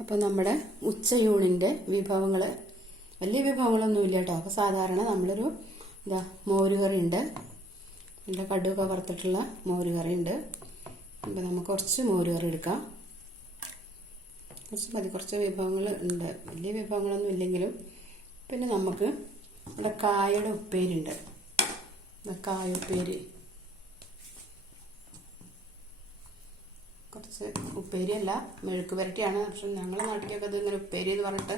അപ്പോൾ നമ്മുടെ ഉച്ചയൂണിൻ്റെ വിഭവങ്ങൾ വലിയ വിഭവങ്ങളൊന്നുമില്ല കേട്ടോ. അപ്പോൾ സാധാരണ നമ്മളൊരു മോരുകറി ഉണ്ട്, നല്ല കടുകൊക്കെ വറുത്തിട്ടുള്ള മോരുകറി ഉണ്ട്. അപ്പോൾ നമുക്ക് കുറച്ച് മോരുകറി എടുക്കാം. കുറച്ച് മതി, കുറച്ച് വിഭവങ്ങൾ ഉണ്ട്, വലിയ വിഭവങ്ങളൊന്നും ഇല്ലെങ്കിലും. പിന്നെ നമുക്ക് ഇവിടെ കായയുടെ ഉപ്പേരി ഉണ്ട്. കായ ഉപ്പേരി, കുറച്ച് ഉപ്പേരിയല്ല മെഴുക്ക് പുരട്ടിയാണ്. പക്ഷെ ഞങ്ങളുടെ നാട്ടിലേക്കൊക്കെ അത് ഇങ്ങനെ ഉപ്പേരി എന്ന് പറഞ്ഞിട്ട്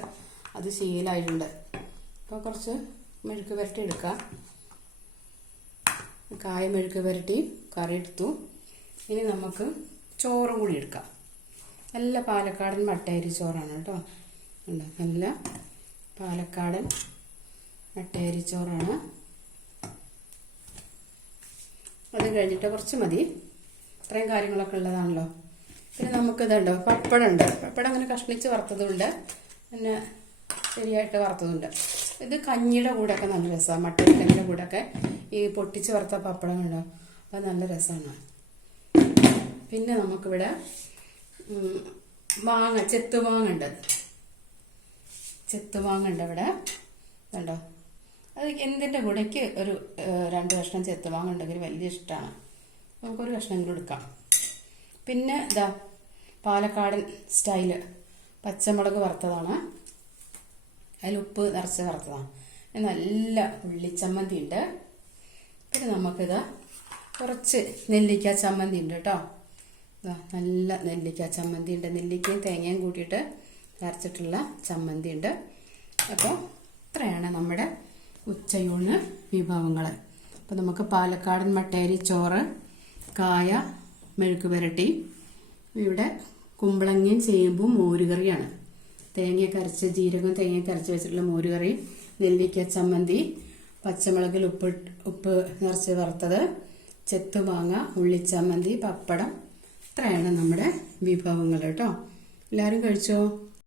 അത് ശീലമായിട്ടുണ്ട്. അപ്പോൾ കുറച്ച് മെഴുക്ക് പുരട്ടി എടുക്കാം. കായ മെഴുക്ക് പുരട്ടി കറി എടുത്തു. ഇനി നമുക്ക് ചോറും കൂടി എടുക്കാം. നല്ല പാലക്കാടൻ മട്ടയരി ചോറാണ് കേട്ടോ. നല്ല പാലക്കാടൻ മട്ടയരി ചോറാണ്. അത് കഴിഞ്ഞിട്ട് കുറച്ച് മതി, ഇത്രയും കാര്യങ്ങളൊക്കെ ഉള്ളതാണല്ലോ. പിന്നെ നമുക്ക് ഇതുണ്ടോ പപ്പടം ഉണ്ട്. പപ്പടം അങ്ങനെ കഷ്ണിച്ച് വറുത്തതുണ്ട്, പിന്നെ ശരിയായിട്ട് വറുത്തതുണ്ട്. ഇത് കഞ്ഞിയുടെ കൂടെയൊക്കെ നല്ല രസമാണ്. മട്ടരിക്കഞ്ഞിയുടെ കൂടെയൊക്കെ ഈ പൊട്ടിച്ച് വറുത്ത പപ്പടം ഉണ്ടോ, അത് നല്ല രസമാണ്. പിന്നെ നമുക്കിവിടെ ചെത്തുമാങ്ങ ഉണ്ട്. ചെത്തുമാങ്ങ ഉണ്ട് ഇവിടെ കണ്ടോ. അത് എന്തിൻ്റെ കൂടെക്ക് ഒരു 2 കഷ്ണം ചെത്തുമാങ്ങ ഉണ്ടെങ്കിൽ വലിയ ഇഷ്ടമാണ്. നമുക്കൊരു കഷ്ണം കൂടെ എടുക്കാം. പിന്നെ പാലക്കാടൻ സ്റ്റൈല് പച്ചമുളക് വറുത്തതാണ്, അതിൽ ഉപ്പ് നിറച്ച് വറുത്തതാണ്. നല്ല ഉള്ളിച്ചമ്മന്തി ഉണ്ട്. പിന്നെ നമുക്കിത് കുറച്ച് നെല്ലിക്ക ചമ്മന്തി ഉണ്ട് കേട്ടോ. നല്ല നെല്ലിക്ക ചമ്മന്തി ഉണ്ട്, നെല്ലിക്കയും തേങ്ങയും കൂട്ടിയിട്ട് അരച്ചിട്ടുള്ള ചമ്മന്തി ഉണ്ട്. അപ്പോൾ ഇത്രയാണ് നമ്മുടെ ഉച്ചയൂണ് വിഭവങ്ങൾ. അപ്പോൾ നമുക്ക് പാലക്കാടൻ മട്ടയരി ചോറ്, കായ മെഴുക്ക് പുരട്ടി, ഇവിടെ കുമ്പളങ്ങയും ചേമ്പും മോരുകറിയാണ്. തേങ്ങയൊക്കെ അരച്ച് ജീരകവും തേങ്ങയൊക്കെ അരച്ച് വെച്ചിട്ടുള്ള മോരുകറി, നെല്ലിക്ക ചമ്മന്തി, പച്ചമുളകിൽ ഉപ്പ് നിറച്ച് വറുത്തത്, ചെത്തുമാങ്ങ, ഉള്ളിച്ചമ്മന്തി, പപ്പടം. ഇത്രയാണ് നമ്മുടെ വിഭവങ്ങൾ കേട്ടോ. എല്ലാവരും കഴിച്ചോ?